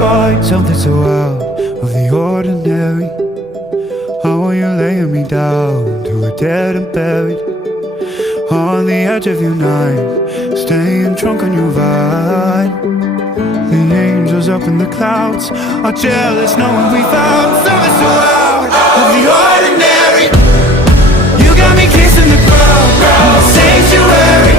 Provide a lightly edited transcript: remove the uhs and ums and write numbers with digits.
find something so out of the ordinary. How are you laying me down to a dead and buried on the edge of your night, staying drunk on your vine. The angels up in the clouds are jealous knowing we found something so out of the ordinary. You got me kissing the ground, sanctuary.